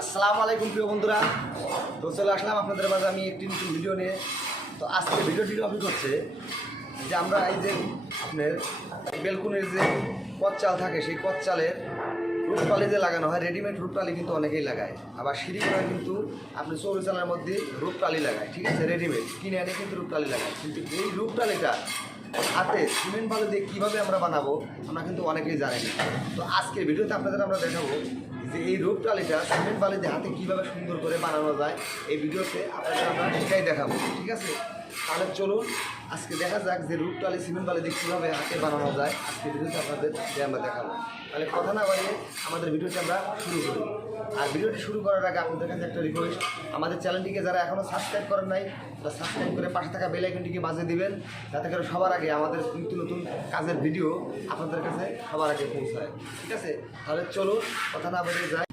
আসসালামু আলাইকুম প্রিয় বন্ধুরা। তো চলে আসলাম আপনাদের মাঝে আমি একটি নতুন ভিডিও নিয়ে। তো আজকে ভিডিওটি টপিক হচ্ছে যে আমরা এই যে আপনার বেলকুনির যে কচ চাল থাকে সেই কচ চালের রূপটালি যে লাগানো হয়, রেডিমেড রূপটালি কিন্তু অনেকেই লাগায়। আবার সিঁড়ি করে কিন্তু আপনি চৌরি চালের মধ্যে রূপটালি লাগায়, ঠিক আছে, রেডিমেড কিনে এনে কিন্তু রূপটালি লাগায়। কিন্তু এই রূপটালিটা হাতে সিমেন্ট বালু দিয়ে কীভাবে আমরা বানাবো আমরা কিন্তু অনেকেই জানি না। তো আজকের ভিডিওতে আপনাদের আমরা দেখাবো যে এই রূপটালিটা সিমেন্ট বালি দিয়ে হাতে কীভাবে সুন্দর করে বানানো যায়। এই ভিডিওতে আপনাদের আমরা সেটাই দেখাবো, ঠিক আছে। তাহলে চলুন আজকে দেখা যাক যে রূপটালি সিমেন্ট বালি দিয়ে কীভাবে হাতে বানানো যায়। আজকে ভিডিওতে আপনাদের আমরা দেখাবো। তাহলে কথা না বাড়িয়ে আমাদের ভিডিওটি আমরা শুরু করি। আর ভিডিওটি শুরু করার আগে আপনাদের কাছে একটা রিকোয়েস্ট, আমাদের চ্যানেলটিকে যারা এখনও সাবস্ক্রাইব করেন নাই তারা সাবস্ক্রাইব করে পাশে থাকা বেল আইকনটিকে বাজিয়ে দিবেন, যাতে করে সবার আগে আমাদের নতুন নতুন কাজের ভিডিও আপনাদের কাছে সবার আগে পৌঁছায়, ঠিক আছে। তাহলে চলুন কথা না বাড়িয়ে যাই।